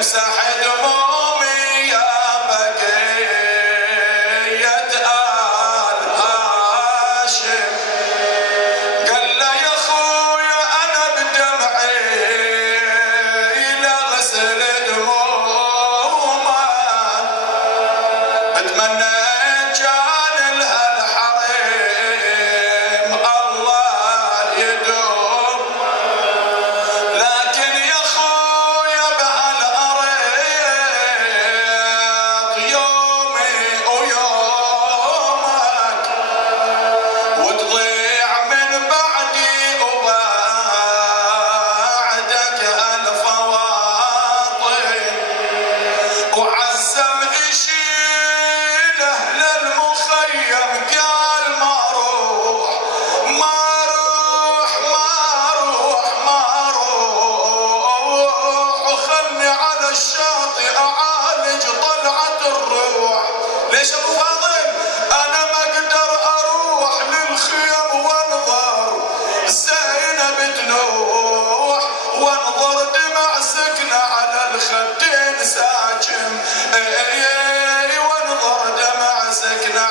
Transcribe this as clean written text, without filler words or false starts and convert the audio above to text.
امسح دمومي يا بقية آل هاشم. قال له يا خويا انا بدمعي لغسل دمومه، اتمنى كان لها الحريم الله يدوم، لكن يا خويا بهالارض يومي ويومك وتضيع من بعدي وبعدك الفواطن، وعزم يشيله للمخيم قال ما روح ما روح ما روح ما روح، وخلني على الشاطئ اعالج طلعة الروح. ليش ابو فاضل؟ انا ما اقدر اروح للخيم وانظر زينب تنوح، وانظر دمع سكنة على الخدين ساكن، وانظر دمع سكنة